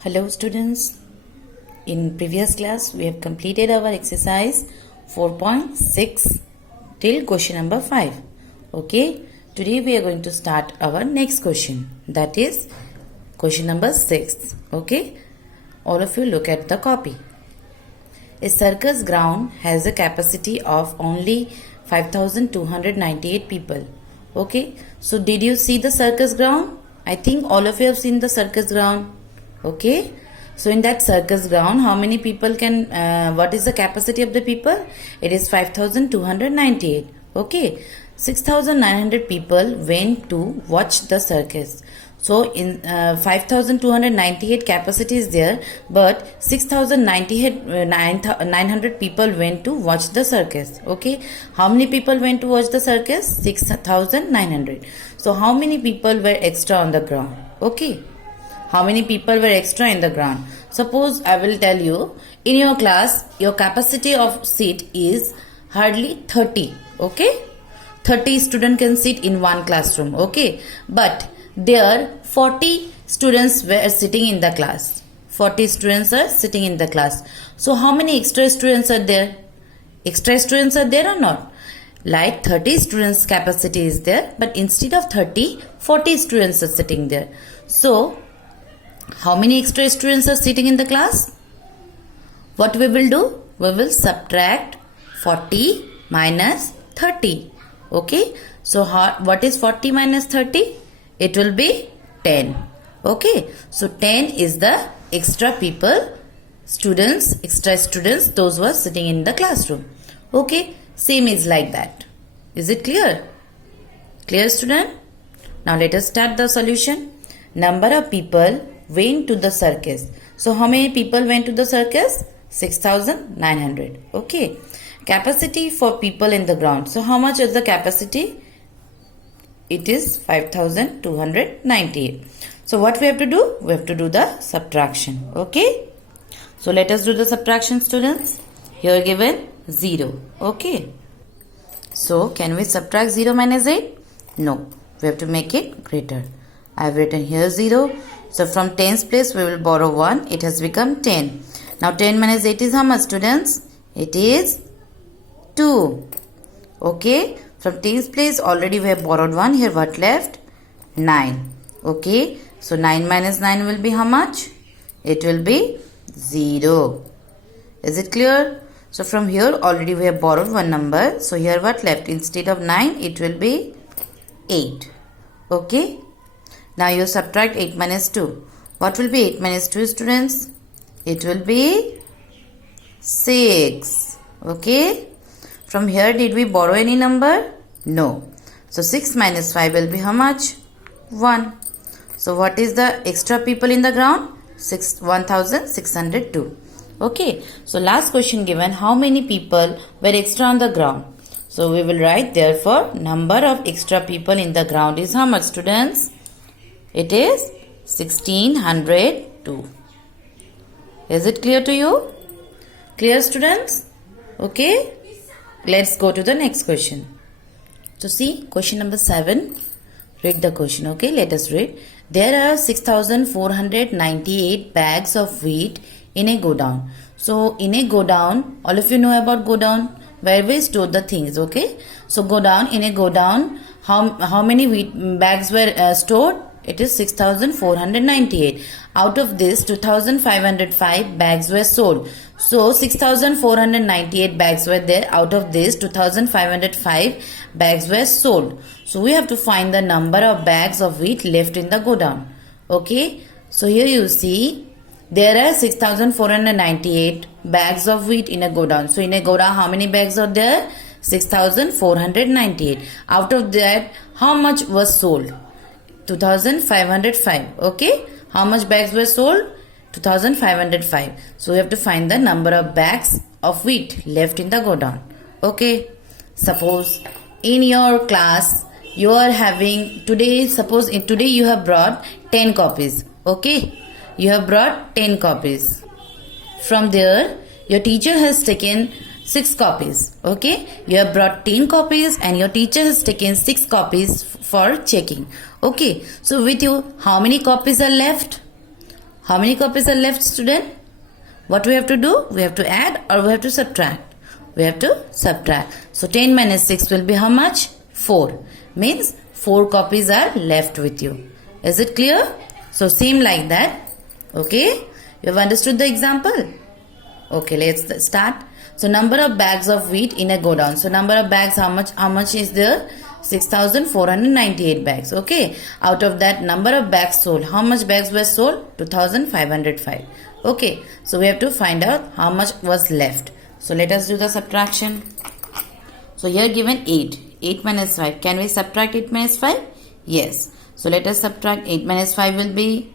Hello students, in previous class we have completed our exercise 4.6 till question number 5. Okay, today we are going to start our next question, that is question number 6. Okay, all of you look at the copy. A circus ground has a capacity of only 5,298 people. Okay, so did you see the circus ground? I think all of you have seen the circus ground. Okay, so in that circus ground, how many people can, what is the capacity of the people? It is 5,298. Okay, 6,900 people went to watch the circus. So in 5,298 capacity is there, but 6,900 people went to watch the circus. Okay, how many people went to watch the circus? 6,900. So how many people were extra on the ground? Okay, how many people were extra in the ground? Suppose I will tell you, in your class, your capacity of seat is hardly 30. Okay, 30 students can sit in one classroom. Okay, but there 40 students were sitting in the class. 40 students are sitting in the class. So how many extra students are there? Extra students are there or not? Like 30 students capacity is there, but instead of 30, 40 students are sitting there. So how many extra students are sitting in the class? What we will do? We will subtract 40 minus 30. Okay. So what is 40 minus 30? It will be 10. Okay. So 10 is the extra people, students, extra students, those who are sitting in the classroom. Okay. Same is like that. Is it clear? Clear, student? Now let us start the solution. Number of people went to the circus. So how many people went to the circus? 6,900. Okay. Capacity for people in the ground. So how much is the capacity? It is 5,298. So what we have to do? We have to do the subtraction. Okay. So let us do the subtraction, students. Here given 0. Okay. So can we subtract 0 minus 8? No. We have to make it greater. I have written here 0. So from 10's place we will borrow 1. It has become 10. Now 10 minus 8 is how much, students? It is 2. Okay. From 10's place already we have borrowed 1. Here what left? 9. Okay. So 9 minus 9 will be how much? It will be 0. Is it clear? So from here already we have borrowed 1 number. So here what left? Instead of 9 it will be 8. Okay. Now you subtract 8 minus 2. What will be 8 minus 2, students? It will be 6. Okay. From here did we borrow any number? No. So 6 minus 5 will be how much? 1. So what is the extra people in the ground? 1,602. Okay. So last question given, how many people were extra on the ground? So we will write, therefore number of extra people in the ground is how much, students? It is 1,602. Is it clear to you? Clear, students? Okay. Let's go to the next question. So see question number 7. Read the question. Okay. Let us read. There are 6,498 bags of wheat in a godown. So in a godown, all of you know about godown, where we store the things. Okay. So godown, in a godown, how many wheat bags were stored? It is 6,498. Out of this, 2,505 bags were sold. So 6,498 bags were there. Out of this, 2,505 bags were sold. So we have to find the number of bags of wheat left in the godown. Okay. So here you see, there are 6,498 bags of wheat in a godown. So in a godown, how many bags are there? 6,498. Out of that, how much was sold? 2,505. Okay. How much bags were sold? 2,505. So we have to find the number of bags of wheat left in the godown. Okay. Suppose in your class you are having today, suppose today you have brought 10 copies. Okay. You have brought 10 copies. From there, your teacher has taken 6 copies. Okay. You have brought 10 copies and your teacher has taken 6 copies for checking. Okay. So with you, how many copies are left? How many copies are left, student? What we have to do? We have to add or we have to subtract? We have to subtract. So 10 minus 6 will be how much? 4. Means 4 copies are left with you. Is it clear? So same like that. Okay. You have understood the example? Okay, let's start. So number of bags of wheat in a godown. So number of bags, how much is there? 6,498 bags. Okay. Out of that, number of bags sold. How much bags were sold? 2,505. Okay. So we have to find out how much was left. So let us do the subtraction. So here given 8. 8 minus 5. Can we subtract 8 minus 5? Yes. So let us subtract 8 minus 5 will be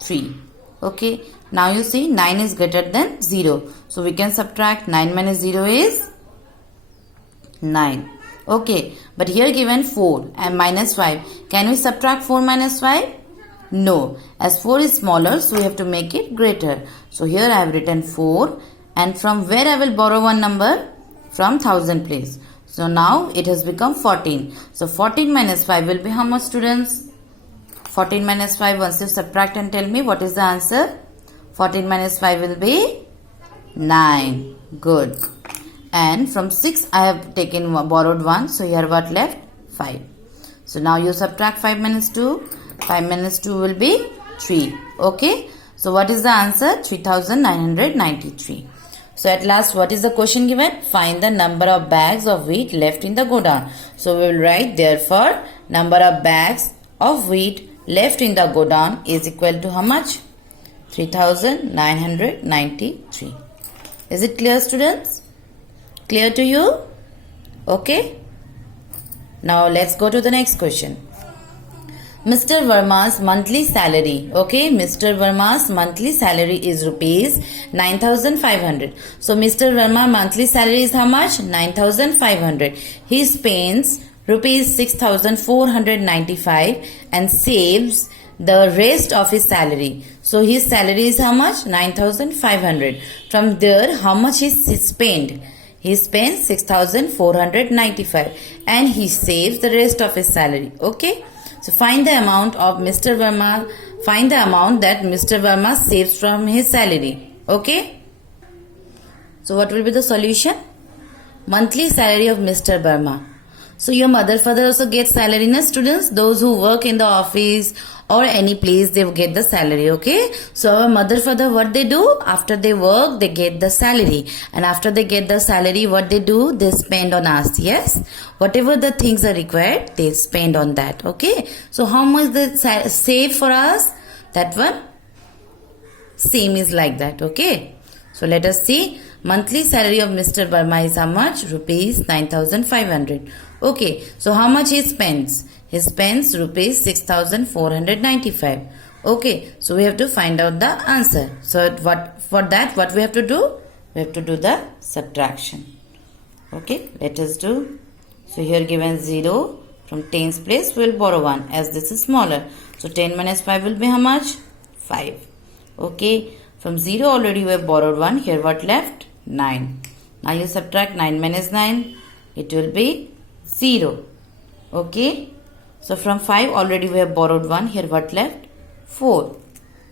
3. Okay. Now you see 9 is greater than 0. So we can subtract 9 minus 0 is 9. Okay. But here given 4 and minus 5. Can we subtract 4 minus 5? No. As 4 is smaller, so we have to make it greater. So here I have written 4. And from where I will borrow one number? From 1000 place. So now it has become 14. So 14 minus 5 will be how much, students? 14 minus 5, once you subtract and tell me what is the answer. 14 minus 5 will be 9. Good. And from 6 I have borrowed 1. So here what left? 5. So now you subtract 5 minus 2. 5 minus 2 will be 3. Okay. So what is the answer? 3,993. So at last, what is the question given? Find the number of bags of wheat left in the godown. So we will write, therefore, number of bags of wheat left in the godown is equal to how much? 3,993. Is it clear, students? Clear to you? Okay. Now let's go to the next question. Mr. Verma's monthly salary. Okay, Mr. Verma's monthly salary is rupees 9,500. So Mr. Verma monthly salary is how much? 9,500. He spends rupees 6,495 and saves the rest of his salary. So his salary is how much? 9,500. From there, how much he spent? He spends 6,495 and he saves the rest of his salary. Okay. So find the amount of Mr. Verma. Find the amount that Mr. Verma saves from his salary. Okay. So what will be the solution? Monthly salary of Mr. Verma. So your mother, father also get salary, na students? Those who work in the office or any place, they get the salary. Okay. So our mother, father, what they do? After they work, they get the salary. And after they get the salary, what they do? They spend on us. Yes. Whatever the things are required, they spend on that. Okay. So how much they save for us? That one. Same is like that. Okay. So let us see. Monthly salary of Mr. Verma is how much? Rupees 9,500. Okay. So how much he spends? He spends rupees 6,495. Okay. So we have to find out the answer. So what we have to do? We have to do the subtraction. Okay. Let us do. So here given 0. From 10's place we will borrow 1 as this is smaller. So 10 minus 5 will be how much? 5. Okay. From 0 already we have borrowed 1. Here what left? 9. Now you subtract 9 minus 9. It will be 0. Okay. So from 5 already we have borrowed 1. Here what left? 4.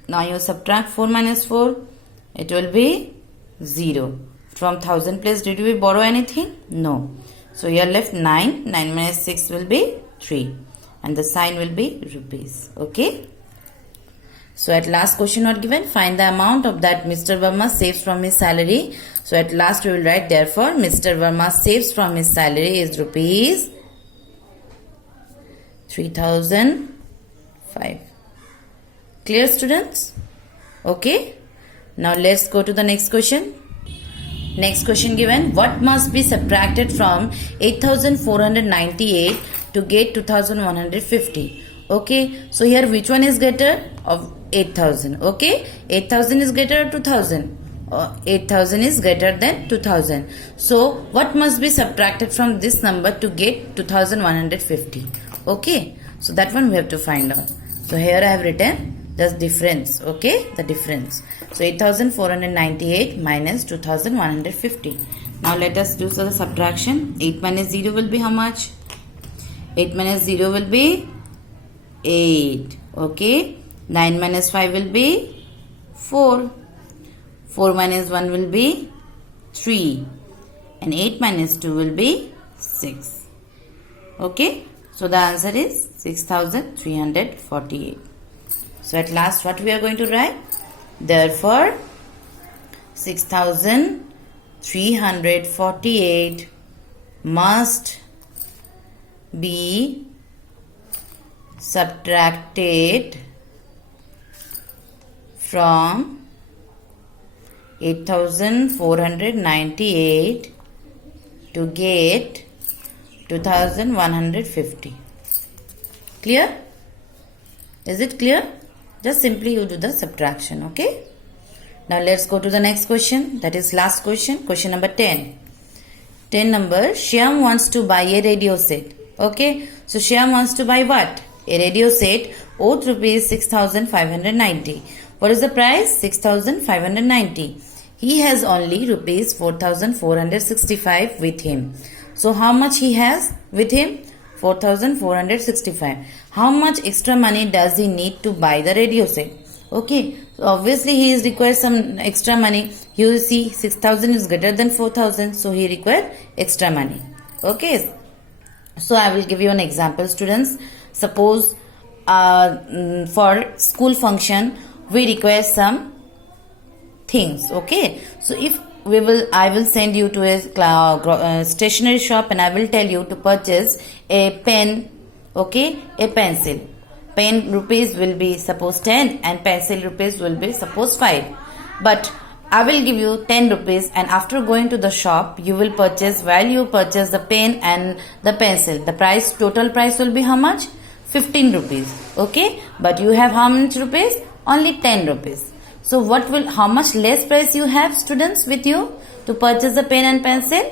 Now you subtract 4 minus 4. It will be 0. From 1000 place did we borrow anything? No. So here left 9. 9 minus 6 will be 3. And the sign will be rupees. Okay. So at last question not given. Find the amount of that Mr. Verma saves from his salary. So at last we will write, therefore Mr. Verma saves from his salary is rupees 3,005. Clear, students? Okay. Now let's go to the next question. Next question given. What must be subtracted from 8,498 to get 2,150? Okay. So here which one is greater? Of 8,000. Okay. 8,000 is greater or 2,000? 8,000 is greater than 2,000. So what must be subtracted from this number to get 2,150? Okay. So that one we have to find out. So here I have written the difference. Okay. The difference. So 8,498 minus 2,150. Now let us do the subtraction. 8 minus 0 will be how much? 8 minus 0 will be 8. Okay. 9 minus 5 will be 4. 4 minus 1 will be 3. And 8 minus 2 will be 6. Okay. So the answer is 6348. So at last what we are going to write? Therefore 6348 must be subtracted from 8498 to get 2150. Clear? Is it clear? Just simply you do the subtraction. Okay. Now let's go to the next question. That is last question. Question number 10. 10 number. Shyam wants to buy a radio set. Okay. So Shyam wants to buy what? A radio set worth rupees 6590. What is the price? 6590. He has only rupees 4465 with him. So how much he has with him? 4465. How much extra money does he need to buy the radio set? Okay, so obviously he is requires some extra money. You will see 6000 is greater than 4000, so he required extra money. Okay, so I will give you an example, students. Suppose for school function we require some things. Okay, so if I will send you to a stationery shop and I will tell you to purchase a pen, okay, a pencil. Pen rupees will be suppose 10 and pencil rupees will be suppose 5. But I will give you 10 rupees and after going to the shop you will purchase, while you purchase the pen and the pencil, the price, total price will be how much? 15 rupees. Okay, but you have how much rupees? Only 10 rupees. So how much less price you have, students, with you to purchase the pen and pencil?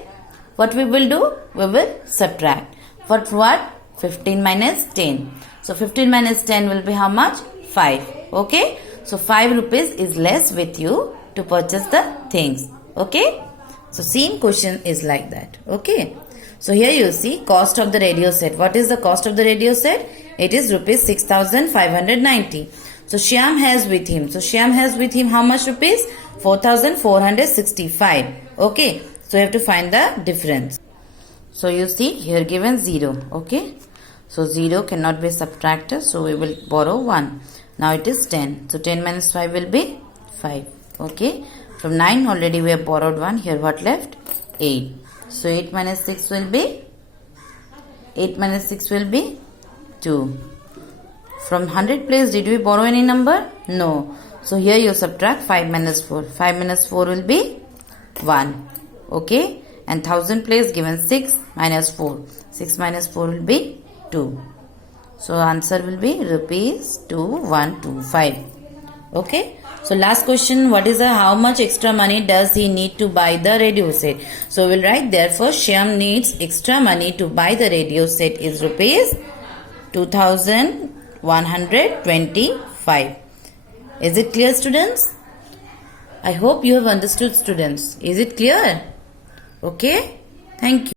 What we will do? We will subtract. But what? 15 minus 10. So 15 minus 10 will be how much? 5. Okay. So 5 rupees is less with you to purchase the things. Okay. So same question is like that. Okay. So here you see cost of the radio set. What is the cost of the radio set? It is rupees 6590. So Shyam has with him. So Shyam has with him how much rupees? 4465. Okay. So you have to find the difference. So you see here given 0. Okay. So 0 cannot be subtracted. So we will borrow 1. Now it is 10. So 10 minus 5 will be 5. Okay. From 9 already we have borrowed 1. Here what left? 8. So 8 minus 6 will be 2. From 100 place, did we borrow any number? No. So here you subtract 5 minus 4. 5 minus 4 will be 1. Okay. And 1000 place given 6 minus 4. 6 minus 4 will be 2. So answer will be rupees 2125. Okay. So last question, what is how much extra money does he need to buy the radio set? So we'll write, therefore Shyam needs extra money to buy the radio set is rupees 2125. Is it clear, students? I hope you have understood, students. Is it clear? Okay. Thank you.